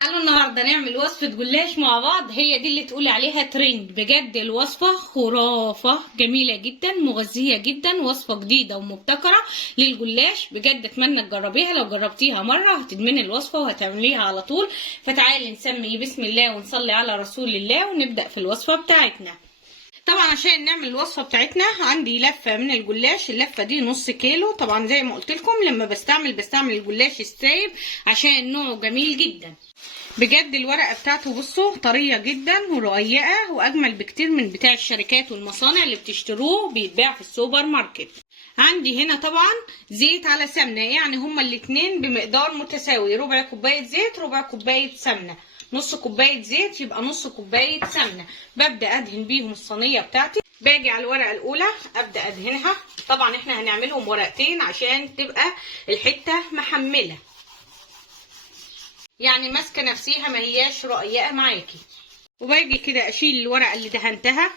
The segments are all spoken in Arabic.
تعالوا النهارده نعمل وصفة جلاش مع بعض. هي دي اللي تقولي عليها ترند بجد. الوصفة خرافة جميلة جدا مغذية جدا، وصفة جديدة ومبتكرة للجلاش بجد. اتمنى تجربيها، لو جربتيها مرة هتدمني الوصفة وهتعمليها على طول. فتعالي نسمي بسم الله ونصلي على رسول الله ونبدأ في الوصفة بتاعتنا. طبعا عشان نعمل الوصفه بتاعتنا عندي لفه من الجلاش، اللفه دي نص كيلو. طبعا زي ما قلت لكم لما بستعمل الجلاش السايب عشان نوعه جميل جدا بجد. الورقه بتاعته بصوا طريه جدا ورقيقه واجمل بكتير من بتاع الشركات والمصانع اللي بتشتروه بيتباع في السوبر ماركت. عندي هنا طبعا زيت على سمنه، يعني هما الاتنين بمقدار متساوي، ربع كوبايه زيت ربع كوبايه سمنه. نص كوبايه زيت يبقى نص كوبايه سمنه. ببدا ادهن بيهم الصينيه بتاعتي. باجي على الورقه الاولى ابدا ادهنها. طبعا احنا هنعملهم ورقتين عشان تبقى الحته محمله، يعني ماسكه نفسيها ما هياش رقيقه معاكي. وباجي كده اشيل الورقه اللي دهنتها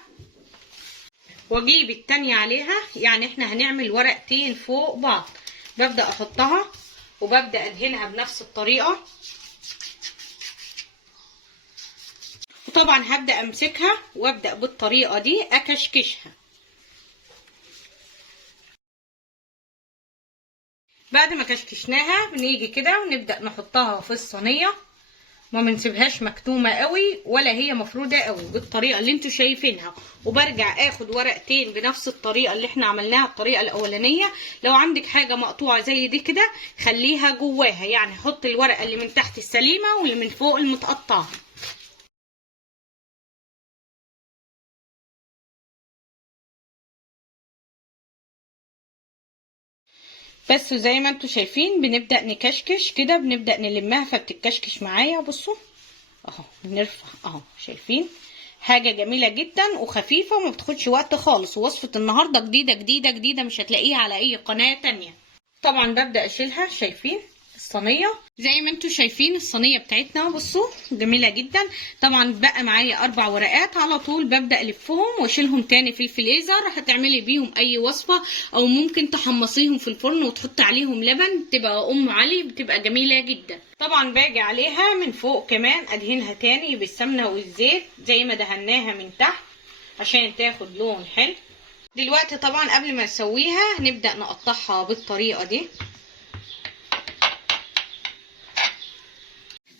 واجيب التانية عليها، يعني احنا هنعمل ورقتين فوق بعض. ببدا احطها وببدا ادهنها بنفس الطريقه. وطبعا هبدأ امسكها وابدأ بالطريقة دي اكشكشها. بعد ما كشكشناها بنيجي كده ونبدأ نحطها في الصينية، ما بنسيبهاش مكتومة قوي ولا هي مفرودة قوي، بالطريقة اللي انتوا شايفينها. وبرجع اخد ورقتين بنفس الطريقة اللي احنا عملناها الطريقة الاولانية. لو عندك حاجة مقطوعة زي دي كده خليها جواها، يعني حط الورقة اللي من تحت السليمة واللي من فوق المتقطعة. بس وزي ما انتوا شايفين بنبدأ نكشكش كده، بنبدأ نلمها فبتتكشكش معايا. بصوا اهو بنرفع اهو، شايفين حاجة جميلة جدا وخفيفة وما بتاخدش وقت خالص. ووصفة النهاردة جديدة جديدة جديدة، مش هتلاقيها على اي قناة تانية. طبعا ببدأ اشيلها. شايفين الصينية زي ما انتوا شايفين الصينية بتاعتنا بصوا جميلة جدا. طبعا بقى معايا 4 ورقات على طول ببدأ الفهم واشيلهم تاني في الفريزر. هتعملي بيهم اي وصفة، او ممكن تحمصيهم في الفرن وتحطي عليهم لبن تبقى ام علي، بتبقى جميلة جدا. طبعا باجي عليها من فوق كمان ادهنها تاني بالسمنة والزيت زي ما دهناها من تحت عشان تاخد لون حلو. دلوقتي طبعا قبل ما نسويها هنبدأ نقطعها بالطريقة دي.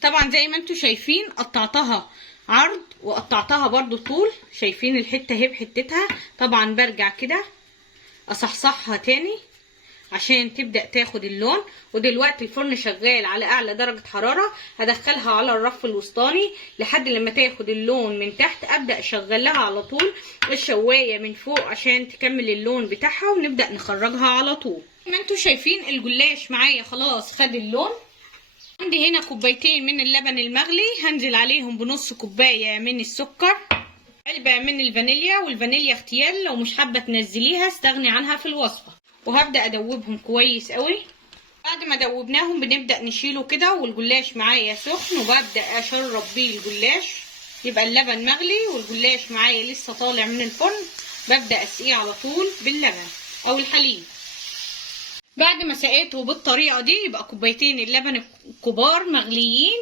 طبعا زي ما انتوا شايفين قطعتها عرض وقطعتها برضو طول، شايفين الحتة اهي بحتتها. طبعا برجع كده اصحصحها تاني عشان تبدأ تاخد اللون. ودلوقتي الفرن شغال على اعلى درجة حرارة، هدخلها على الرف الوسطاني لحد لما تاخد اللون من تحت. ابدأ اشغلها على طول الشواية من فوق عشان تكمل اللون بتاعها ونبدأ نخرجها على طول. ما انتوا شايفين الجلاش معايا خلاص خد اللون. عندي هنا كوبايتين من اللبن المغلي، هنزل عليهم بنص كوباية من السكر، علبة من الفانيليا. والفانيليا اختياري، لو مش حابة تنزليها استغني عنها في الوصفة. وهبدأ ادوبهم كويس قوي. بعد ما دوبناهم بنبدأ نشيله كده والجلاش معايا سخن، وببدأ اشرب بيه الجلاش. يبقى اللبن مغلي والجلاش معايا لسه طالع من الفرن، ببدأ اسقيه على طول باللبن او الحليب. بعد ما سقيته بالطريقه دي يبقى كوبايتين اللبن الكبار مغليين،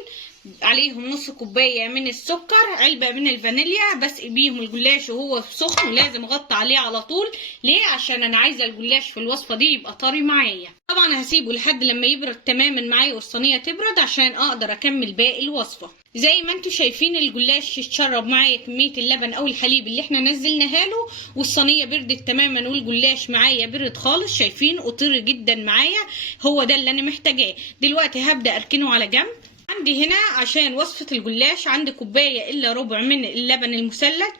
عليهم نص كوبايه من السكر، علبه من الفانيليا. بسقي بيهم الجلاش وهو سخن، ولازم اغطي عليه على طول. ليه؟ عشان انا عايزه الجلاش في الوصفه دي يبقى طري معايا. طبعا هسيبه لحد لما يبرد تماما معايا والصينيه تبرد عشان اقدر اكمل باقي الوصفه. زي ما انتوا شايفين الجلاش اتشرب معايا كميه اللبن او الحليب اللي احنا نزلناها له، والصينيه بردت تماما والجلاش معايا برد خالص. شايفين قطري جدا معايا، هو ده اللي انا محتاجاه. دلوقتي هبدا اركنه على جنب. عندي هنا عشان وصفه الجلاش عندي كوبايه الا ربع من اللبن المثلج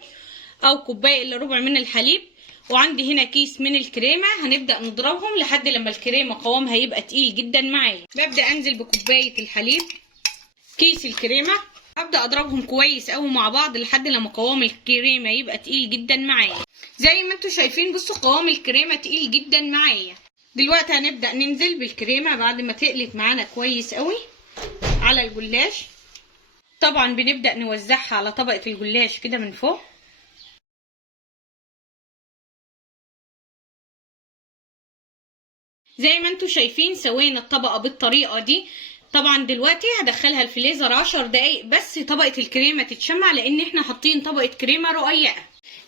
او كوبايه الا ربع من الحليب، وعندي هنا كيس من الكريمه. هنبدا نضربهم لحد لما الكريمه قوامها يبقى تقيل جدا معايا. ببدا انزل بكوبايه الحليب، كيس الكريمه، هبدا اضربهم كويس قوي مع بعض لحد لما قوام الكريمه يبقى تقيل جدا معايا. زي ما انتوا شايفين بصوا قوام الكريمه تقيل جدا معايا. دلوقتي هنبدا ننزل بالكريمه بعد ما تقلت معانا كويس قوي على الجلاش. طبعا بنبدا نوزعها على طبقه الجلاش كده من فوق. زي ما انتوا شايفين سوينا الطبقه بالطريقه دي طبعا دلوقتي هدخلها الفريزر 10 دقايق بس طبقة الكريمة تتشمع، لان احنا حاطين طبقة كريمة رقيقة.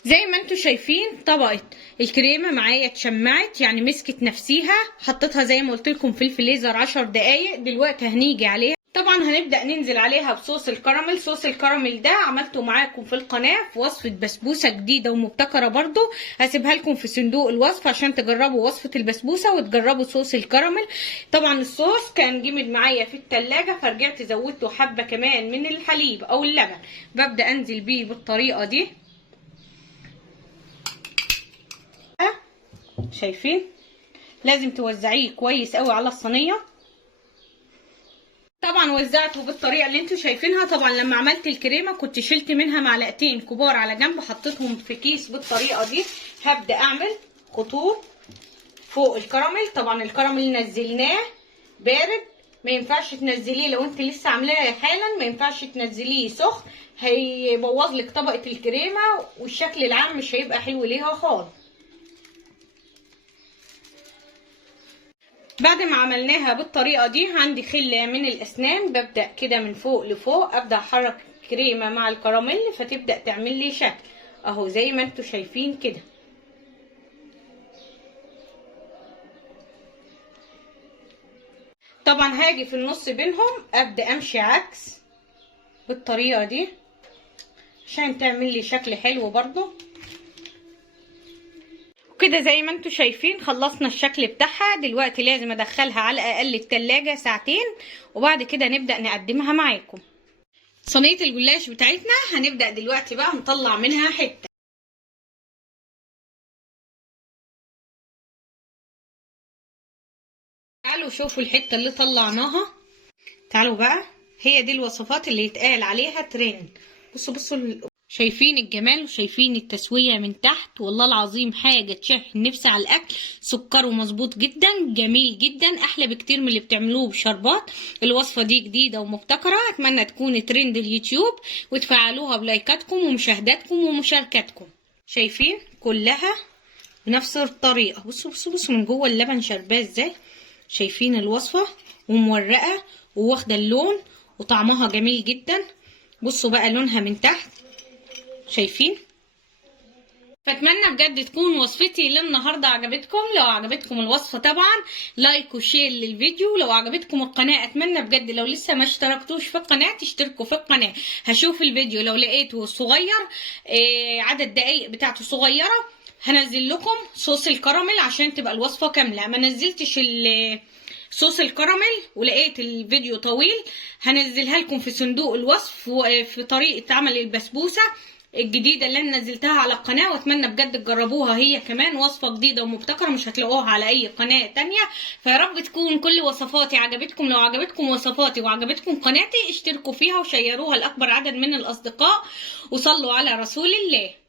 زي ما انتوا شايفين طبقة الكريمة معايا اتشمعت، يعني مسكت نفسيها. حطيتها زي ما قلت لكم في الفريزر 10 دقايق. دلوقتي هنيجي عليها، طبعا هنبدأ ننزل عليها بصوص الكراميل. صوص الكراميل ده عملته معاكم في القناة في وصفة بسبوسة جديدة ومبتكرة برضو، هسيبها لكم في صندوق الوصف عشان تجربوا وصفة البسبوسة وتجربوا صوص الكراميل. طبعا الصوص كان جمد معايا في التلاجة، فرجعت زودته حبة كمان من الحليب او اللبن. ببدأ انزل بيه بالطريقة دي. شايفين؟ لازم توزعيه كويس قوي على الصينية. طبعا وزعته بالطريقه اللي انتوا شايفينها. طبعا لما عملت الكريمه كنت شلت منها معلقتين كبار على جنب، حطيتهم في كيس بالطريقه دي. هبدا اعمل خطوط فوق الكراميل. طبعا الكراميل نزلناه بارد، ما ينفعش تنزليه لو انت لسه عاملاه حالا، ما ينفعش تنزليه سخن، هيبوظ لك طبقه الكريمه والشكل العام مش هيبقى حلو ليها خالص. بعد ما عملناها بالطريقه دي عندي خله من الاسنان، ببدا كده من فوق لفوق ابدا احرك كريمه مع الكراميل فتبدا تعمل لي شكل اهو زي ما انتوا شايفين كده. طبعا هاجي في النص بينهم ابدا امشي عكس بالطريقه دي عشان تعمل لي شكل حلو برضو كده. زي ما انتوا شايفين خلصنا الشكل بتاعها. دلوقتي لازم ادخلها على الاقل التلاجة ساعتين، وبعد كده نبدأ نقدمها معاكم. صينية الجلاش بتاعتنا هنبدأ دلوقتي بقى نطلع منها حتة. تعالوا شوفوا الحتة اللي طلعناها. تعالوا بقى، هي دي الوصفات اللي يتقال عليها ترند. بصوا بصوا، شايفين الجمال وشايفين التسوية من تحت. والله العظيم حاجة تشح النفس على الأكل. سكره مظبوط جدا، جميل جدا، أحلى بكتير من اللي بتعملوه بشربات. الوصفة دي جديدة ومبتكرة، أتمنى تكون ترند اليوتيوب وتفعلوها بلايكاتكم ومشاهداتكم ومشاركاتكم. شايفين كلها بنفس الطريقة. بصوا بصوا بصوا من جوه اللبن شرباه ازاي. شايفين الوصفة ومورقة وواخدة اللون وطعمها جميل جدا. بصوا بقى لونها من تحت، شايفين؟ فاتمنى بجد تكون وصفتي للنهارده عجبتكم. لو عجبتكم الوصفه طبعا لايك وشير للفيديو. لو عجبتكم القناه اتمنى بجد لو لسه ما اشتركتوش في القناه تشتركوا في القناه. هشوف الفيديو لو لقيته صغير عدد دقايق بتاعته صغيره هنزل لكم صوص الكراميل عشان تبقى الوصفه كامله. ما نزلتش صوص الكراميل ولقيت الفيديو طويل هنزلها لكم في صندوق الوصف في طريقه عمل البسبوسه الجديده اللي انا نزلتها على القناه. واتمنى بجد تجربوها، هي كمان وصفه جديده ومبتكره مش هتلاقوها على اي قناه تانية. فيا رب تكون كل وصفاتي عجبتكم. لو عجبتكم وصفاتي وعجبتكم قناتي اشتركوا فيها وشيروها لاكبر عدد من الاصدقاء وصلوا على رسول الله.